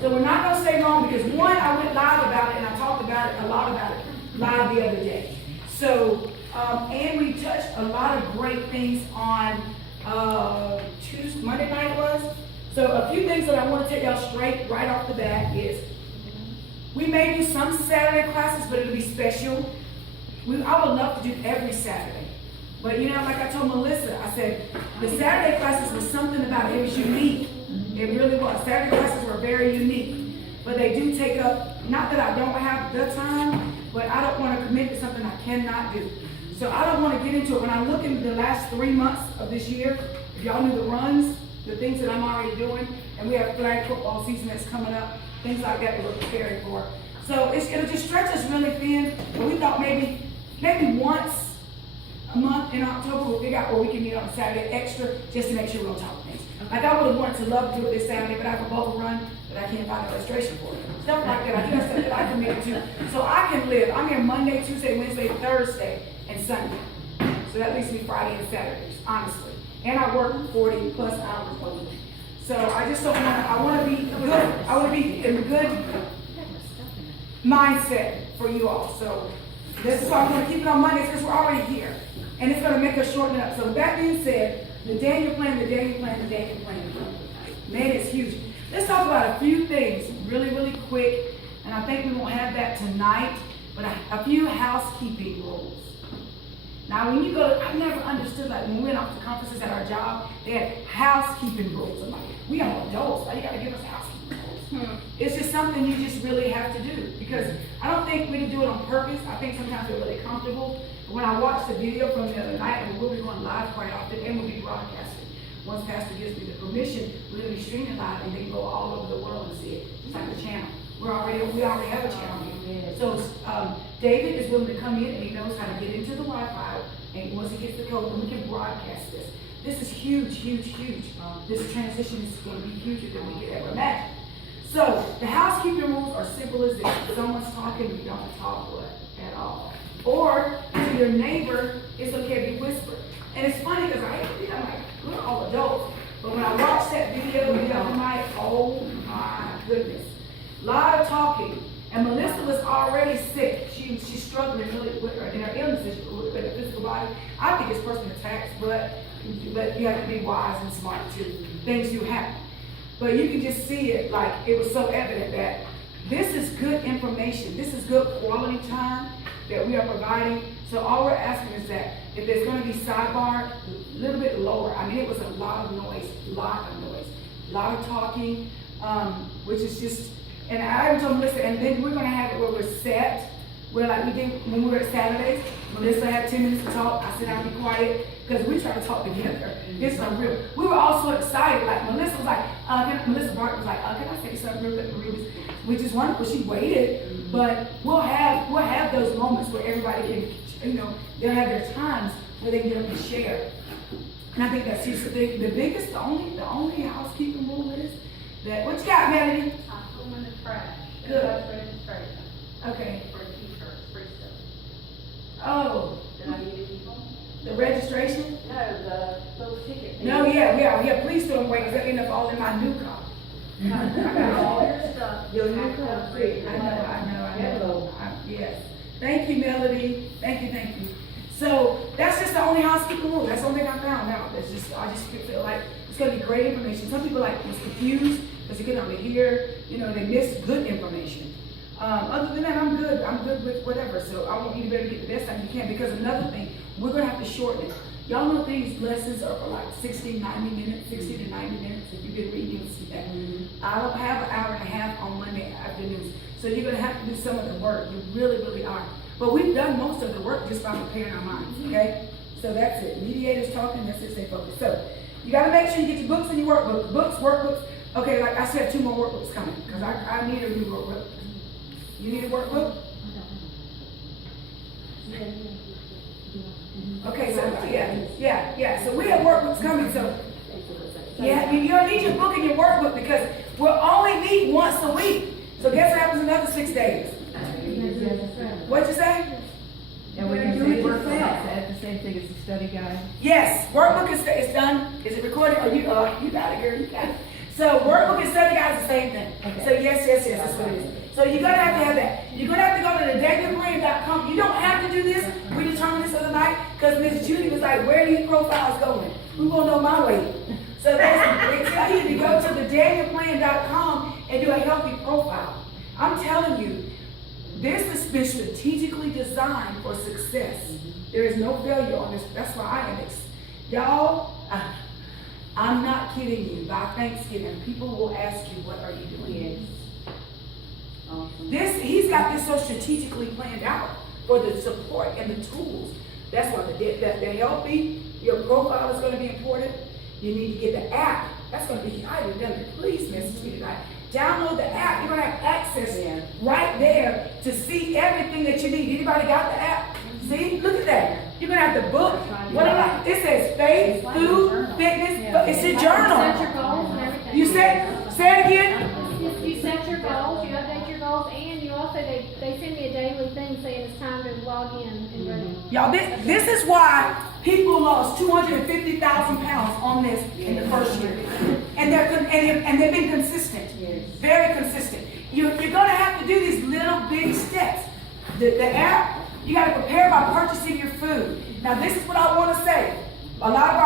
So we're not going to stay long because one, I went live about it and I talked about it, a lot about it, live the other day. So, and we touched a lot of great things on Monday night was. So a few things that I want to tell y'all straight right off the bat is we may do some Saturday classes, but it'll be special. I would love to do every Saturday. But you know, like I told Melissa, I said, the Saturday classes was something about it. It was unique. It really was. Saturday classes were very unique. But they do take up, not that I don't have the time, but I don't want to commit to something I cannot do. So I don't want to get into it. When I look into the last 3 months of this year, if y'all knew the runs, the things that I'm already doing, and we have flag football season that's coming up, things like that we're preparing for. So it'll just stretch us really thin. But we thought maybe once a month in October we'll figure out where we can meet on a Saturday extra just to make sure we'll talk things. Like I would have wanted to love to do it this Saturday, but I have a boat run that I can't find a registration for. Stuff like that. I do have stuff that I committed to. So I can live. I'm here Monday, Tuesday, Wednesday, Thursday, and Sunday. So that leaves me Friday and Saturdays, honestly. And I work 40 plus hours a week. So I just don't want to, I want to be good. I want to be in a good mindset for you all. So this is why I'm going to keep it on Mondays because we're already here. And it's going to make us shorten it up. So with that being said, the Daniel plan. Man, it's huge. Let's talk about a few things really, really quick. And I think we won't have that tonight, but a few housekeeping rules. Now, when you go to, I've never understood, like when we went off to conferences at our job, they had housekeeping rules. I'm like, we are adults, why you gotta give us housekeeping rules? It's just something you just really have to do because I don't think we do it on purpose. I think sometimes we're really comfortable. But when I watched the video from the other night, and we'll be going live quite often, and we'll be broadcasting. Once Pastor gives me the permission, we're gonna be streaming live and they can go all over the world and see it. It's like the channel. We already have a channel here. So David is willing to come in and he knows how to get into the Wi-Fi, and once he gets the code, then we can broadcast this. This is huge, huge, huge. This transition is going to be huger than we could ever imagine. So the housekeeping rules are simple as this. If someone's talking, we don't talk at all. Or to your neighbor, it's okay to be whispered. And it's funny because I'm like, we're all adults. But when I watched that video the other night, oh my goodness. A lot of talking. And Melissa was already sick. She's struggling really with her, in her illnesses, with her physical body. I think it's personal attacks, but you have to be wise and smart too. Things do happen. But you can just see it, like it was so evident that this is good information. This is good quality time that we are providing. So all we're asking is that if there's going to be sidebar, a little bit lower. I mean, it was a lot of noise, a lot of talking, which is just. And I even told Melissa, and then we're going to have it where we're set, where like we did when we were at Saturdays. Melissa had 10 minutes to talk. I sit down and be quiet because we try to talk together. It's unreal. We were all so excited. Like Melissa was like, Melissa Barton was like, can I say something real quick, which is wonderful. She waited, but we'll have those moments where everybody can, they'll have their times where they get up and share. And I think that's the biggest, the only housekeeping rule is that. What you got, Melody? In the trash. Good. Registration. Okay. For t-shirts, free stuff. Oh. Did I need people? The registration? No, the little ticket. No, yeah. Please don't wait because I end up all in my new car. I got all your stuff. Your new car. I know. Yes. Thank you, Melody. Thank you. So that's just the only housekeeping rule. That's the only thing I found out. I just feel like it's going to be great information. Some people was confused because they couldn't hear, they missed good information. Other than that, I'm good with whatever. So I want you to better get the best time you can because another thing, we're going to have to shorten it. Y'all know these lessons are for like 60 to 90 minutes. If you've been reading, you'll see that. I don't have an hour and a half on Monday afternoons. So you're going to have to do some of the work. You really, really are. But we've done most of the work just by preparing our minds, okay? So that's it. Mediators talking, that's it, stay focused. So you got to make sure you get your books and your workbooks. Workbooks. Okay, like I said, 2 more workbooks coming because I need a new workbook. You need a workbook? Okay, so yeah. So we have workbooks coming. So yeah, you don't need your book and your workbook because we'll only meet once a week. So guess what happens another 6 days? What'd you say? And we can do workbooks. That's the same thing as the study guide. Yes, workbook is done. Is it recorded? Oh, you got it, girl. You got it. So workbook and study guide is the same thing. Okay. So yes, that's what it is. So you're gonna have to have that. You're gonna have to go to the DanielBrand.com. You don't have to do this. We determined this other night because Miss Judy was like, where are these profiles going? We won't know my way. So they tell you to go to the DanielBrand.com and do a healthy profile. I'm telling you, this has been strategically designed for success. There is no failure on this. That's why I am. Y'all, I'm not kidding you. By Thanksgiving, people will ask you, what are you doing? Yes. Awesome. He's got this so strategically planned out for the support and the tools. That's why the healthy, your profile is going to be important. You need to get the app. That's going to be, I didn't done it. Please message me tonight. Download the app. You're going to have access right there to see everything that you need. Anybody got the app? See? Look at that. You're going to have the book. It says faith, food, fitness, but it's a journal. Set your goals and everything. You say it again? You set your goals, you update your goals, and you also, they send me a daily thing saying it's time to log in and ready. Y'all, this is why people lost 250,000 pounds on this in the first year. And they've been consistent. Very consistent. You're going to have to do these little big steps. The app, you got to prepare by purchasing your food. Now, this is what I want to say. A lot of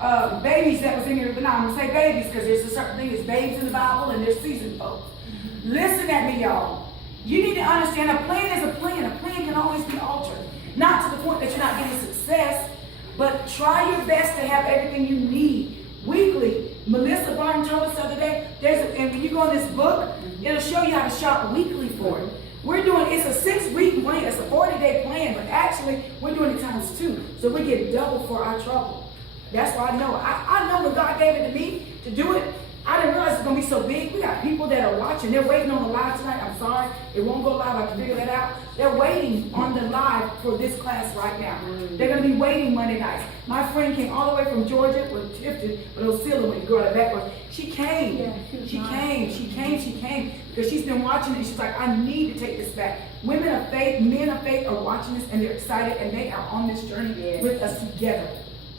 our babies that was in here, but now I'm going to say babies because there's a certain thing, there's babes in the Bible and there's seasoned folks. Listen at me, y'all. You need to understand a plan is a plan. A plan can always be altered. Not to the point that you're not getting success, but try your best to have everything you need weekly. Melissa Barton told us the other day, and when you go in this book, it'll show you how to shop weekly for it. It's a 6-week plan, it's a 40-day plan, but actually we're doing it times 2. So we get double for our trouble. That's why I know. I know when God gave it to me to do it, I didn't realize it's going to be so big. We got people that are watching. They're waiting on the live tonight. I'm sorry. It won't go live. I can figure that out. They're waiting on the live for this class right now. They're going to be waiting Monday nights. My friend came all the way from Georgia with Tifton, with Osceola, when you go that backwards. She came. She came. Because she's been watching it and she's like, I need to take this back. Women of faith, men of faith are watching this and they're excited and they are on this journey with us together.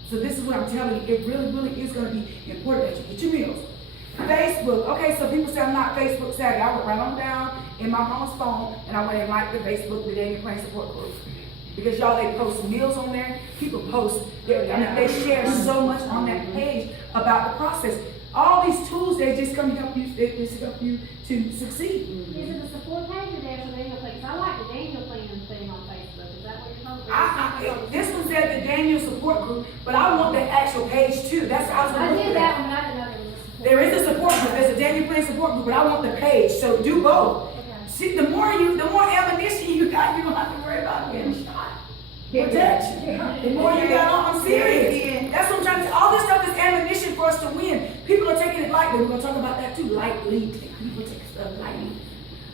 So this is what I'm telling you. It really, really is going to be important that you get your meals. Facebook. Okay, so people say I'm not Facebook savvy. I went right on down in my mom's phone and I went and liked the Facebook, the Daniel Plain Support Group. Because y'all, they post meals on there. People post, they share so much on that page about the process. All these tools, they just come to help you, they just help you to succeed. Is it the support page or the actual Daniel Plan? Because I like the Daniel Plan thing on Facebook. Is that what you're talking about? This one said the Daniel Support Group, but I want the actual page too. That's how I was going to I look did at that one, but I didn't know there was a support. There is a support group. There's a Daniel Plain Support Group, but I want the page. So do both. Okay. See, the more ammunition you got, you don't have to worry about getting shot. Protection. The more you got, I'm serious. That's what I'm trying to say. All this stuff is ammunition for us to win. People are taking it lightly. We're going to talk about that too. Lightly. People take stuff lightly.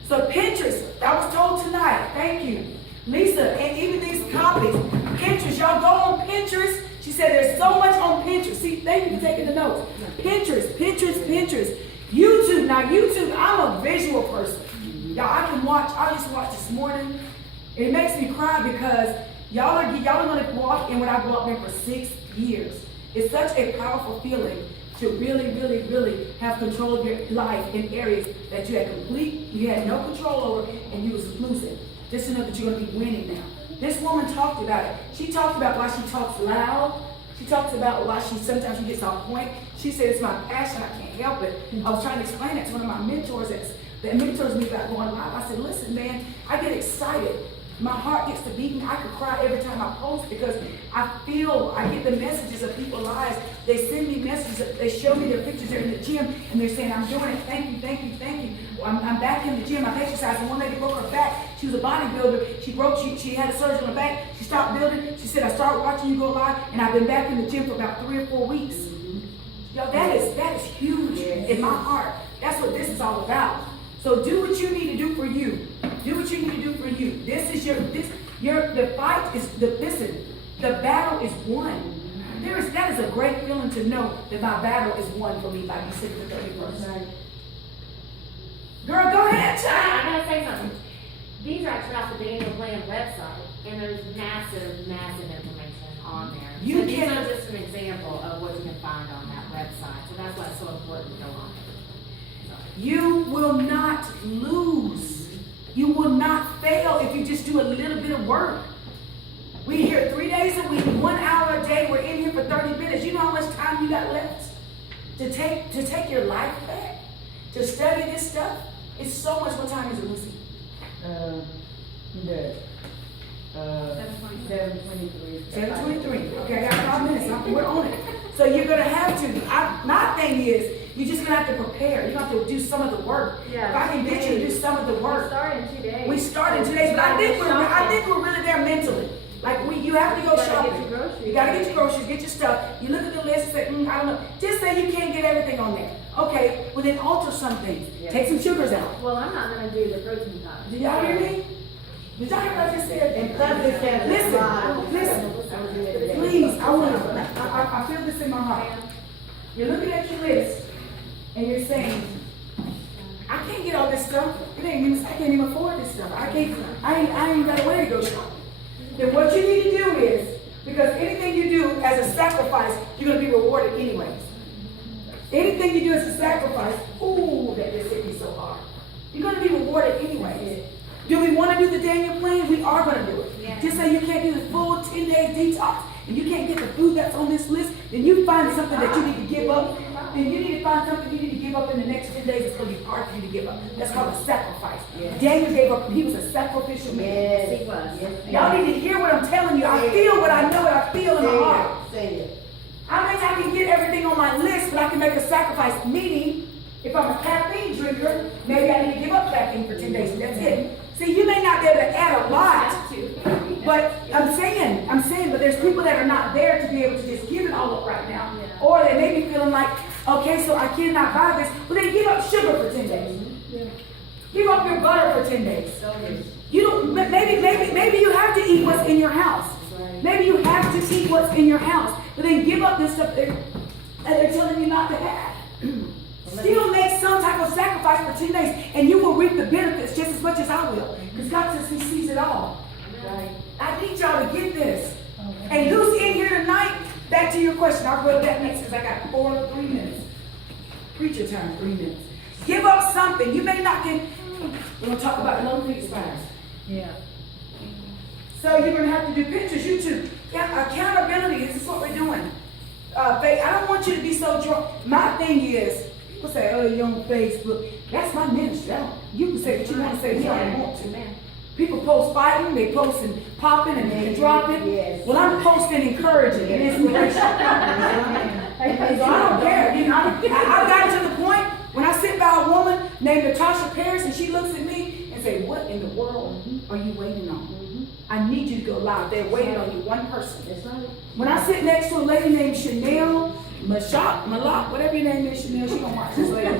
So Pinterest, I was told tonight. Thank you. Lisa, and even these copies. Pinterest, y'all go on Pinterest. She said there's so much on Pinterest. See, thank you for taking the notes. Pinterest. YouTube. Now YouTube, I'm a visual person. Y'all, I just watched this morning. It makes me cry because y'all are gonna walk in what I've walked in for 6 years. It's such a powerful feeling to really, really, really have control of your life in areas that you had no control over and you was losing. Just to know that you're gonna be winning now. This woman talked about it. She talked about why she talks loud. She talks about why sometimes she gets off point. She said, it's my passion, I can't help it. I was trying to explain that to one of my mentors that mentors me about going live. I said, listen, man, I get excited. My heart gets to beating. I could cry every time I post because I get the messages of people's lives. They send me messages. They show me their pictures. They're in the gym and they're saying, I'm doing it. Thank you. I'm back in the gym. I'm exercising. One lady broke her back. She was a bodybuilder. She had a surgery on her back. She stopped building. She said, I started watching you go live and I've been back in the gym for about 3 or 4 weeks. Yo, that is huge in my heart. That's what this is all about. So do what you need to do for you. Do what you need to do for you. The fight is, the battle is won. That is a great feeling to know that my battle is won for me by December the 31st. Girl, go ahead, child. I gotta say something. These are actually off the Daniel Plan website, and there's massive information on there. These are just an example of what you can find on that website. So that's why it's so important to go on. You will not lose. You will not fail if you just do a little bit of work. We're here 3 days a week, 1 hour a day. We're in here for 30 minutes. You know how much time you got left to take your life back? To study this stuff? It's so much. What time is it, Lucy? 7:23. 7:23. Okay, I got 5 minutes. We're on it. So you're gonna have to. My thing is, you're just gonna have to prepare. You're gonna have to do some of the work. Yeah, If I can get you to do some of the We work. started in 2 days. We started 2 days, but I think we're really there mentally. Like you have to go You gotta shopping. get your groceries. You gotta get your groceries, get your stuff. You look at the list and say, I don't know. Just say you can't get everything on there. Okay, well then alter some things. Yeah. Take some sugars out. Well, I'm not gonna do the protein powder. Did y'all hear me? Did y'all hear what I just said? And public has Listen, please, I feel this in my heart. You're looking at your list and you're saying, I can't get all this stuff. I can't even afford this stuff. I ain't got a way to go shopping. Then what you need to do is, because anything you do as a sacrifice, you're going to be rewarded anyways. Anything you do as a sacrifice, ooh, that just hit me so hard. You're going to be rewarded anyways. Do we want to do the Daniel plan? We are going to do it. Yeah. Just say you can't do the full 10-day detox and you can't get the food that's on this list, then you find something that you need to give up. Then you need to find something you need to give up in the next 10 days. It's going to be hard for you to give up. That's called a sacrifice. Yes. Daniel gave up. He was a sacrificial man. Yes, he was. Yes, Y'all need to hear what I'm telling you. I feel what I know and I feel in my heart. Say it. I mean, I can get everything on my list, but I can make a sacrifice. Meaning, if I'm a caffeine drinker, maybe I need to give up caffeine for 10 days. That's it. See, you may not be able to add a lot, but I'm saying, but there's people that are not there to be able to just give it all up right now. Or they may be feeling like, okay, so I cannot buy this. Well, then give up sugar for 10 days. Give up your butter for 10 days. You don't, maybe you have to eat what's in your house. Maybe you have to eat what's in your house. But then give up this stuff that they're telling you not to have. Still make some type of sacrifice for 10 days, and you will reap the benefits just as much as I will. Because God says He sees it all. I need y'all to get this. And who's in here tonight? Back to your question. I'll go to that next because I got 3 minutes. Preacher time, 3 minutes. Give up something. You may not get. We're going to talk about lonely expires. Yeah. So you're going to have to do pictures, YouTube. Yeah, accountability. This is what we're doing. Faith, I don't want you to be so drunk. My thing is, people say, oh, you're on Facebook. That's my ministry. You can say what you want to say. You don't want to. People post fighting, they post and popping and dropping. Yes. Well, I'm posting encouraging and inspiration. So I don't care. You know, I've gotten to the point when I sit by a woman named Natasha Paris and she looks at me and say, what in the world are you waiting on? I need you to go live. They're waiting on you, one person. When I sit next to a lady named Chanel Malak, whatever your name is, Chanel, she gonna watch this later.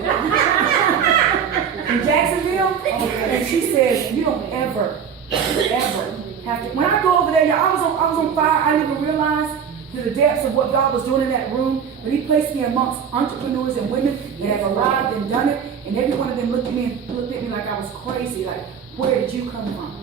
In Jacksonville, and she says, you don't ever have to. When I go over there, y'all, I was on fire. I didn't even realize to the depths of what God was doing in that room. But He placed me amongst entrepreneurs and women that have arrived and done it. And every one of them looked at me like I was crazy. Like, where did you come from?